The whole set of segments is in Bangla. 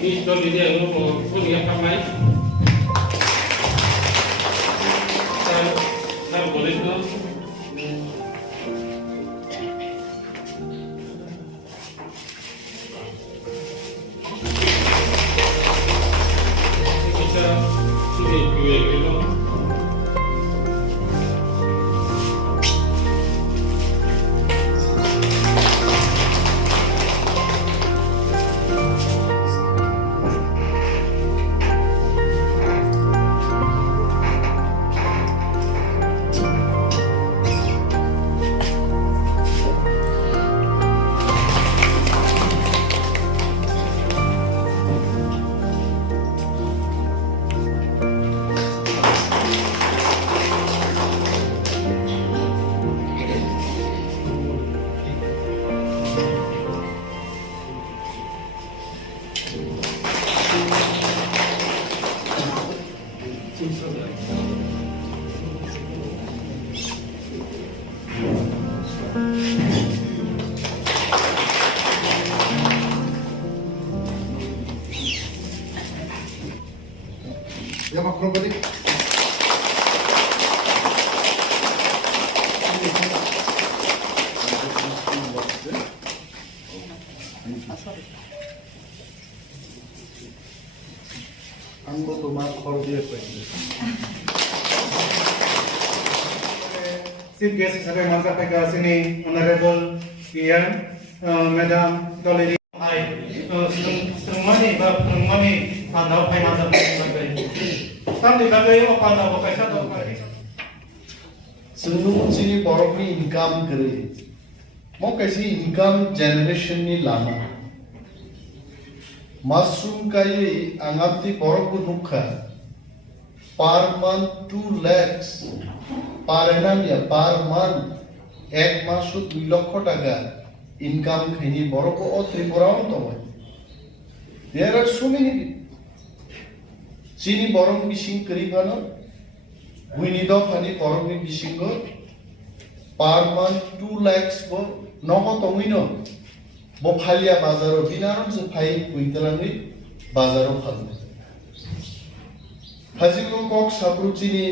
Visto el video, no podía jamás. Tal boleto. Kita sini dua. Ya más pronto aquí. Anggo tomar cordial pues. Chief guest hisabe manja থেকে আসেনি অনারেবল পিএম ম্যাডাম দলের হাই সুমনি বা সুমনি Pandao ফাইনাল जाबाय सामने बागै Pandao कायसा दं जोंनो मोनसेनि बर'नि इनकाम गरै म कायसे इनकाम जेनेरेशननि लामा मासरुम कायै आंगाति Koknarukha per month 2 lakhs per annum ya per month এক মাসে 2 লক্ষ টাকা ইনকাম খাইনি বড়কো ও ত্রিপুরাও দবাই there are so many Chini borong bising keribano, wini do pani borong ni bisingo, per month 2 lakhs bo, noho to wino, bo phalia bazaro binaron se phai kuintalangi bazaro phalne. Phasiko kok sabru chini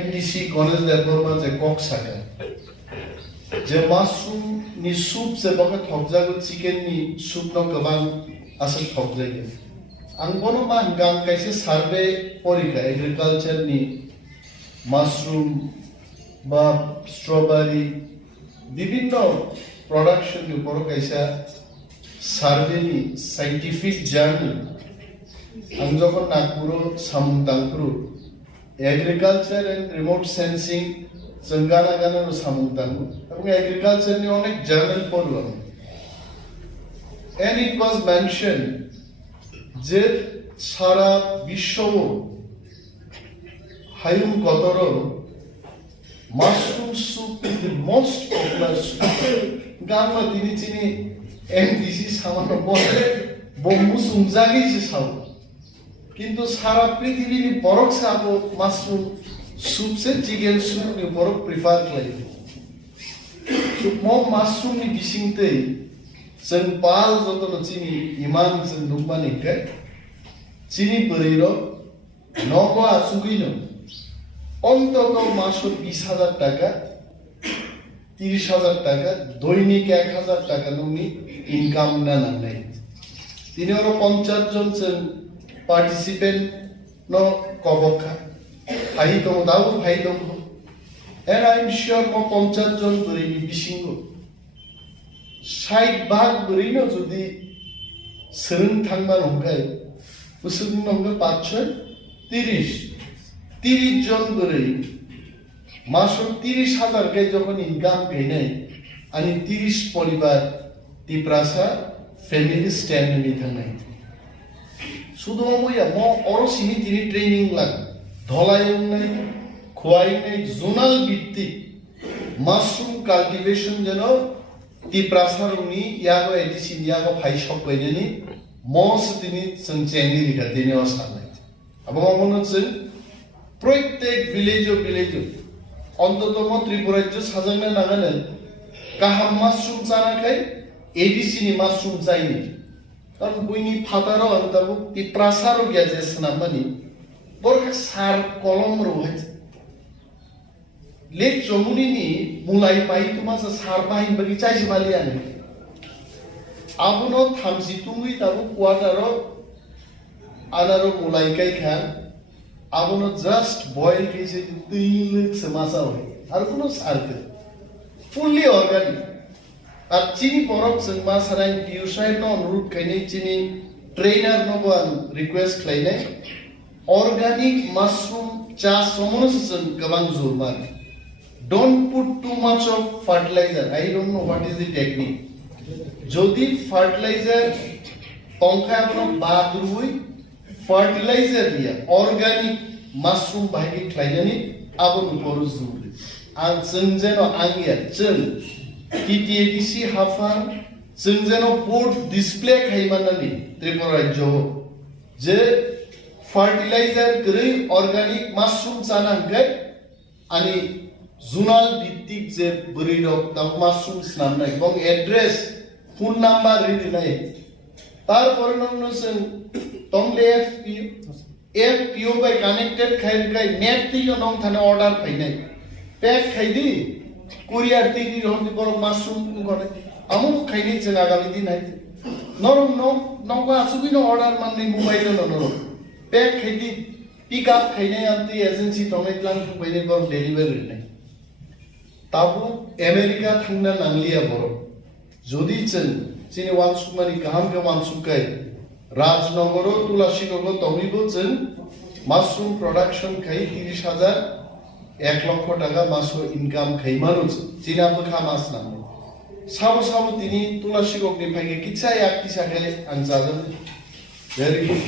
MDC College Debbarma je kok saka. Je mushroom ni soup se baka thokjago chicken ni soup no kabang asal thokjage. Angkono man gang kaise survey porika agriculture ni mushroom ba strawberry bibhinno production ni upor kaisa survey ni scientific journal ang jokhon Nagpuro samungtangpuro agriculture and remote sensing jangana gana no samungtangpur ebong agriculture ni onek journal porlam and it was mentioned যে সারা বিশ্ব হায়ুম কতর mushroom soup is the most popular soup গামা তিনি চিনি এমডিসি সামান্য বলে বম্বু সুমজাগি সে সাউ কিন্তু সারা পৃথিবীর বরক সাবো মাশরুম স্যুপ সে চিকেন স্যুপ নি বরক প্রিফার খাই ম মাশরুম নি বিসিংতে जों पाल जतन चिनी इमान जों दुखमानिके चिनी बरैरो नगो आसुगैनो অন্তত মাসে 20,000 টাকা 30,000 টাকা দৈনিক 1,000 টাকা নমি ইনকাম না নাই তিনি ওর 50 জন जों পার্টিসিপেন্ট ন কবখা হাই তো দাও ভাই দম and I am sure mo 50 জন বरै বিসিংগো 60 भाग बरैनो जुदि सोलों थांबान हमखाय बोसोरनि नंगो 30 जन बरै मासो 30,000 কে যখন ইনকাম পেনে ani 30 পরিবার টিপ্রাসা ফ্যামিলি স্ট্যান্ড নি থানাই শুধু মইয়া ম অরসিনি তিনি ট্রেনিং লাগ ধলায়ং নাই খোয়াই নাই জোনাল ভিত্তিক মাশরুম কাল্টিভেশন যেন টিপ্রাসারনি ইয়াগো এডিসি ইয়াগো ফাই সব কইনি মস তিনি সঞ্চেনি রিখা তিনি অসানাই আবো মনছে প্রত্যেক ভিলেজ অন্ততম ত্রিপুরাজ্য সাজানো নাগালে কাহাম মাশরুম জানাখাই এডিসি নি মাশরুম চাইনি কারণ বইনি ফাতারও আনতাবো পিপ্রাসারও গিয়া যে স্নামানি বরখা সার কলম রোহাইছে লেক জমুনিনি মুলাই পাই তোমার সার বাহিন বাকি চাইছে বালিয়ানি আবুনো থামসি তুমি তাবো কোয়াটারও আনারো মুলাই কাই খান আবুনো জাস্ট বয়েল খেয়েছে তুই লিখছে মাসা হয় আর কোনো সার কে ফুললি অর্গানিক আর চিনি বরফ जों मा साराय टिउसाइन न अनुरोध खायने चिनी ट्रेनर न बन रिक्वेस्ट खायने ऑर्गेनिक मशरूम चा समनस जों गोबां जुरमान don't put too much of fertilizer I don't know what is the technique যদি ফার্টিলাইজার তংখা আপন বাদরুই ফার্টিলাইজার দিয়া অর্গানিক মাশরুম বাহিনী খাইনানি আবন করু জুরি আর जों যেন আঙ্গিয়া जों TTADC हाफान जों जेन बोर्ड डिसप्ले खायमानानि त्रिपुरा राज्य जे फार्टिलाइजार गरै अर्गानिक माशरूम जानांगै आनि जुनाल भित्तिक जे बरिरक ता माशरूम स्नामनाय बं एड्रेस फोन नाम्बार रिदिनाय तारपरे ननो जों तंगले FPO बाय कानेक्टेड खायरगाय नेट तियो नं थाने अर्डार फायनाय पैक खायदि कोरियार तिगि रहनि बर माशरूम गने आमु खायनि जों आगामि दिन हाय नरम नंगा सुबिनो अर्डार माननै मोबाइल ननो पैक खायदि पिक अप खायनाय आंति एजेंसी तंगै प्लान फुबायनि बर डेलिभारि नै ताबु आमेरिका थांना नांलिया बर जदि जों जोंनि वानसुमानि गाहाम के वानसुकाय राजनगरो तुलासीनगर तंगैबो जों माशरूम प्रोडक्शन खाय 30,000 1 লক্ষ টাকা মাসো ইনকাম খাইমানো চিনাবো খামাস না সাবো সাবো তিনি তুলাসী গগনি ফাইগে কিছাই আকটি সাখালে আং জাজান ভেরি গুড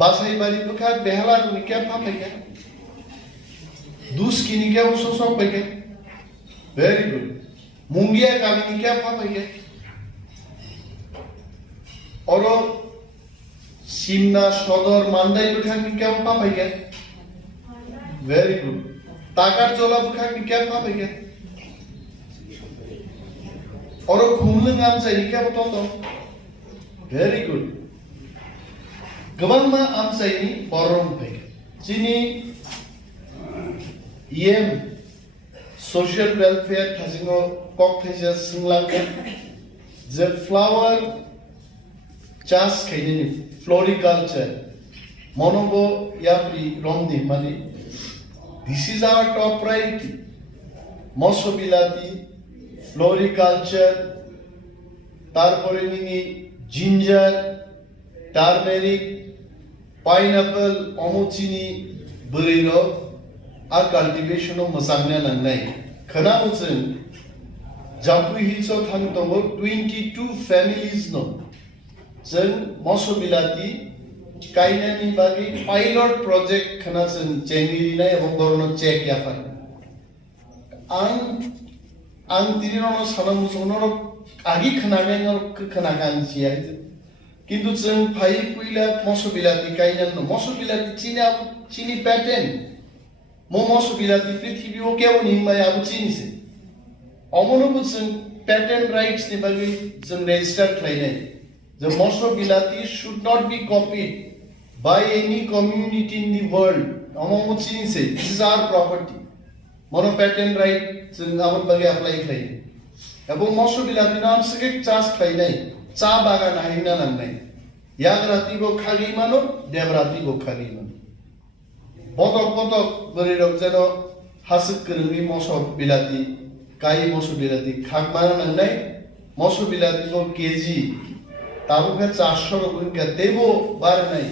বাসাই বাড়ি পখা বেহালা নি কে ফাইগে দুস কিনি কে ওসো সব ফাইগে ভেরি গুড মুঙ্গিয়া কামিনি কে ফাইগে और সিমনা সদর মান্দাই পখা নি কে ফাইগে Very good. Takar jola bukan ni क्या पापे क्या? और खुमलंग आम चाहिए क्या बताओ तो? Very good. गबन मा आम चाहिए बॉर्डर पे. जिनी EM social welfare थाजिंगो कोकथेजा सिंगलांगे J flower Chas खाइने floriculture मोनोबो यापरी रोमदी Mali This is our top priority. Mosso bilati, floriculture, tarpore nini, ginger, turmeric, pineapple, omochini, buriro, our cultivation of masangna nangnai. Khana muchen, Jampu Hills of Hangtongo, 22 families no. Zen Mosso bilati, काइनानि बागै पाइलट प्रोजेक्ट खना जों जेंगिरि ना एबं गरनो चेक याफार आं दिनो साना मुसोनो आगि खनागे खनागान जिया किन्तु जों फाइ पुइला मसो बिलाति काइनान मसो बिलाति चिनी पैटर्न मसो बिलाति पृथ्वीओ केवो निमाय आबु चिनिसे अमनोबो जों पैटर्न राइट्स नि बागै जों रेजिस्टार खालायनाय The Mosso Bilati should not be copied by any community in the world. Among say this is our property. Mono patent right जों आबाद बागै apply खालायो. एबं Mosso Bilati नाम सके चास खालायनाय चा बागान हायना नांनाय. याग्राति गो खागि मानो देबराति गो खागि मानो. बतक बोरैरक जेनो हासक गोरोंनि Mosso Bilati काई Mosso Bilati खाग माना नांनाय Mosso Bilati गो केजि ताबो के 400 रुपए के देबो बार नहीं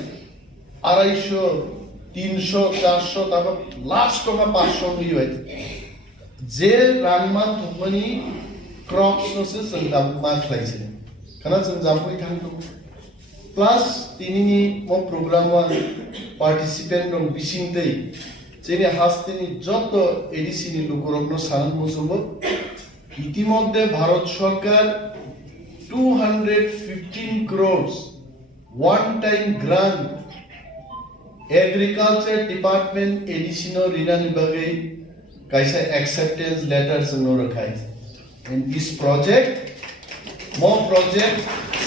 250 300 400 ताबो लास्ट का 500 हुई है जे रानमान थमनी क्रॉप्स नो से संदाब मा खाइसे खाना जों जामपै थांदो प्लस तिनिनि मो प्रोग्राम वा पार्टिसिपेंट दं बिसिंदै जेनि हास्तिनि जत एडिसि नि लोकरगनो सानान मोजोबो इतिमध्ये भारत सरकार 215 crores one-time grant agriculture department additional rinani bagai kaisa acceptance letters no rakhai and this project more project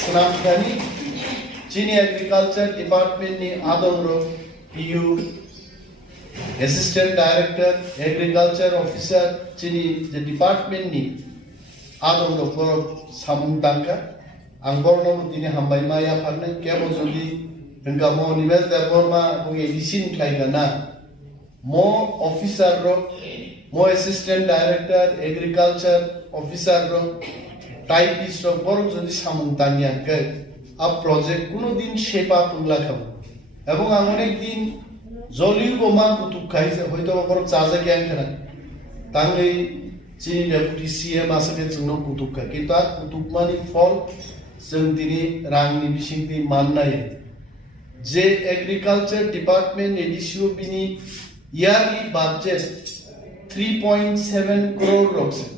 Snapdani, Chini Agriculture Department ni Adonro, PU, Assistant Director, Agriculture Officer, Chini the Department ni Adonro for Samung Tanka, Angborno Dini Hambai Maya Parne, Kemo Jodi, Ngamo Animesh Debbarma, Bungi Edisin Klaigana, Mo Officer Ro, Mo Assistant Director, Agriculture Officer Ro, Typist Ro, Borok Jodi Samung Tanya Ke, a project Kuno Din Shepa Punglakam, Abong Amonek Din, Zoli Boma Kutukai, Hoito Borok Zaza Gankana, Tangi, Chini Deputy CEM Asakets no Kutuka, Kita Kutukmani Fall, Sentini Rangi Bishinti Manai. J Agriculture Department Edisio Bini yearly budget 3.7 crore rupees.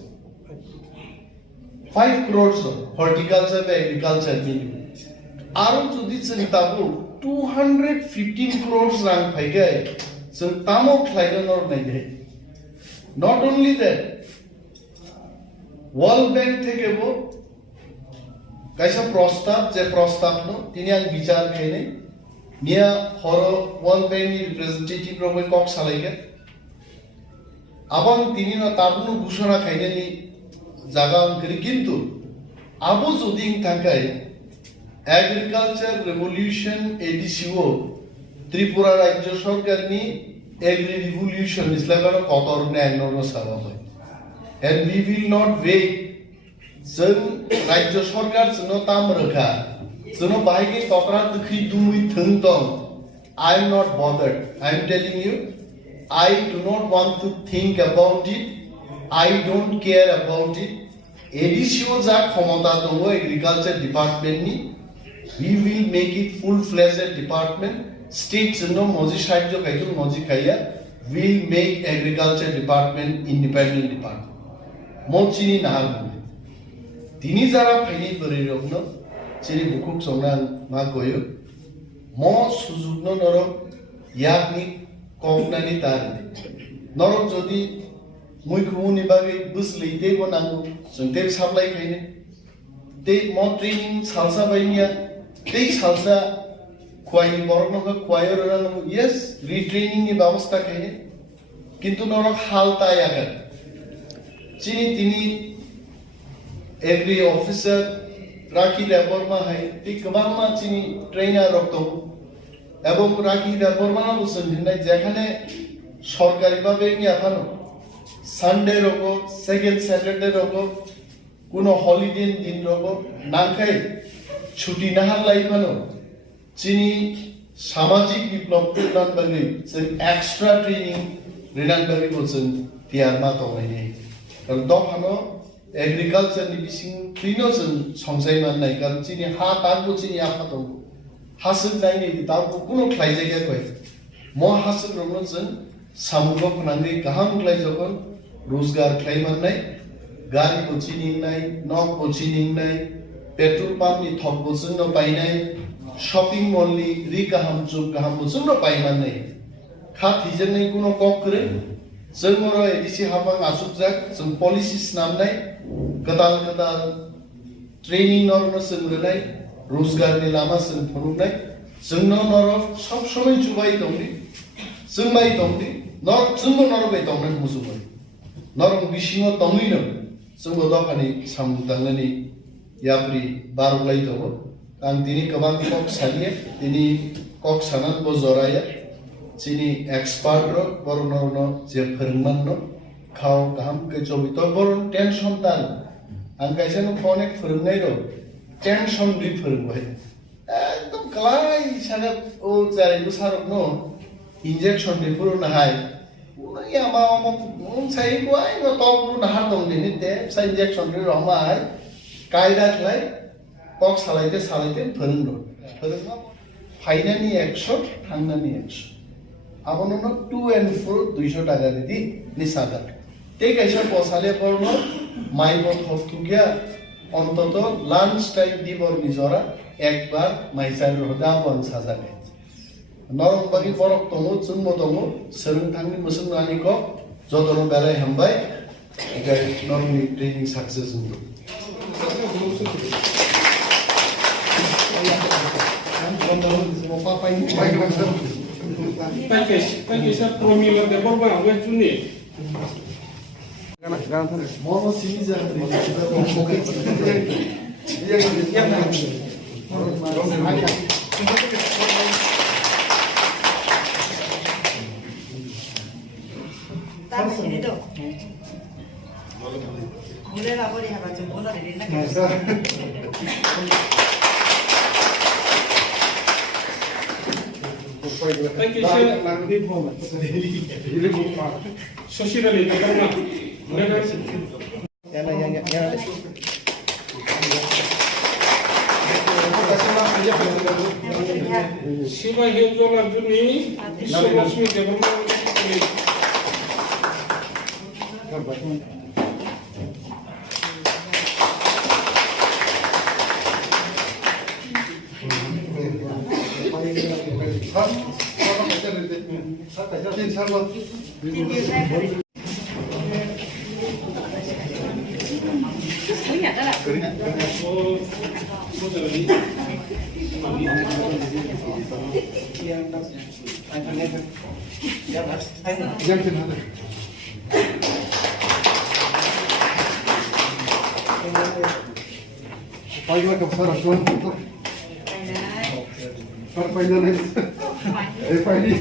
5 crores horticulture by agriculture bini. Arum jodi cheng tabu 215 crores rang phai gai. Cheng tamo khlaigan or nai dai. Not only that, World Bank theke bo kaisa prostav je prostav no tini ang bichar khai nai. Nia horo World Bank representative robe kok salaiga. Abang tini na tabunu gushona khaine ni jaga angkari kintu abu joding thakai agriculture revolution edco Tripura Rajya Sarkar ni agri revolution islagano kotor ne agno sabab and we will not wait zen Rajya Sarkar chno tam rakha chno baigi tokra dukhi dumui thungtong. I am not bothered. I am telling you, I do not want to think about it. I don't care about it. Edisio ja khomota dongo agriculture department ni, we will make it full-fledged department. States no moji shajjo kaitu moji kaya will make agriculture department independent department. Mochini nahal bule. Tini jara phaini bari rokno chiri bukuk songnang ma koyo. Mo sujugno norok yakni koknani tari. Norok jodi Mui kumuni bagi bus leite ko nangu sentep sablai kaine te mo training salsa bainya te salsa kwai borok no kwai ro yes retraining ni ব্যবস্থা kaine kintu norok halta yagan chini tini every officer Rakhi Debbarma hai te kabama chini trainer rok to ebong Rakhi Debbarma na busun hinai jekhane সরকারি ভাবে কি এখনো সানডে রকো সেকেন্ড স্যাটারডে রকো কোনো হলিডে দিন রকো না খাই ছুটি না লাইবানো চিনি সামাজিক বিপ্লব প্রদান বাগै जों एक्सट्रा ट्रेनिंग रिनान बागै बोजों তিয়ার মা দङै কারণ দফানো এগ্রিকালচার नि बिसिं फ्रिनो जों संसाय माननाय কারণ চিনি হা তাকবো চিনি আফা दङ हासुं नायनि दाबो কোনো ख्लाय जायगा কয় म हासुं रमनो जों सामुगो फनांगै गाहाम ग्लाय जगन रोजगार खालामनाय गारि कोचिनिंनाय नक कोचिनिंनाय पेट्रोल पंप नि थक बोजोंनो बायनाय शपिं मॉल नि रि गाहाम जुग गाहाम बोजोंनो बायनानै खाथिजोंनाय कुनो ककरे जों मरो एदिसि हाबां आसुकजाक जों पलिसिस नामनाय गदाल गदाल ट्रेनिंग नरनो सोंग्रोनाय रोजगार नि लामा जों फनुनाय जोंनो नरो सब समय जुबाय दंनि जों माइ दंनि नर जोंबो नरबाय दंनाय मुजुबाय नरम बिसिङो दङैनो जोंबो दखानि सामदांनानै याब्रि बारलाय दङ आं दिनै गोबां कक सालिए दिनै कक सानान बजराया जिनि एक्सपार्ट र बरनरनो जे फोरोंमाननो खाव गाहाम गजबित बरन टेनसन दान आं गायसानो अनेक फोरोंनाय र टेनसन रि फोरोंबाय एकदम क्लाय साना ओ जायबो सारनो इंजेक्शन नि पुरनो हाय या मामा साइ गय न तबु नहार दं नि ते साइ इंजेक्शन रि रमाय कायदाखलाय कक सालायते फोरोंनो फोरोंनो फाइनानि 100 थांनानि 100 आबनो 2 and 4 200 টাকা দিদি নিসাদা তে কাইসা পসালে পড়নো মাই বট হতুগিয়া অন্তত লাঞ্চ টাইম দিবর নিজরা একবার মাইসার রহদা বন সাজানে নরম বাকি বরক দङो जोंबो दङो सोलोंथांनि मोसोंनानिखौ जदनो बेलाय हामबाय एगाय नरमनि ट्रेनिं साक्सेस होदो opa pai langsung. Pakai sa promila Debbarma gue Juni. Mau sini jangan kita mau fokus. Tapi ini tuh, mulai lah boleh apa cuma orang ini nak. Pakai sa sosial itu Debbarma. Siwa Hyojola Juni, Iswa Lakshmi Debbarma. Pakai ke besar tuan. Pakai dah ni. Pakai ni.